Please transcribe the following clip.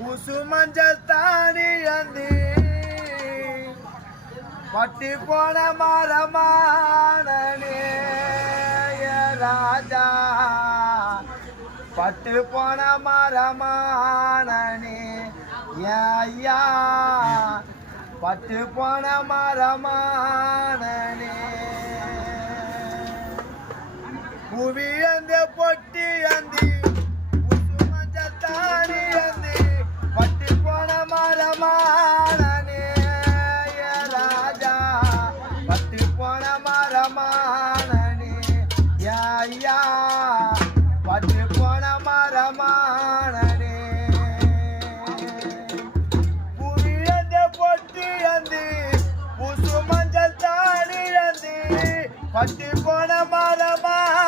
உசு மஞ்சள் தானி அந்தி பட்டி போன மரமானே ராஜா பட்டு போன மரமானே ஐயா பட்டு போன மரமானே புவிழந்த பொட்டியா ஐயா பட்டு போன மரமானே புவியந்த பொட்டி அந்தி உசு மஞ்சள் தானி அந்தி பட்டு போன மரமா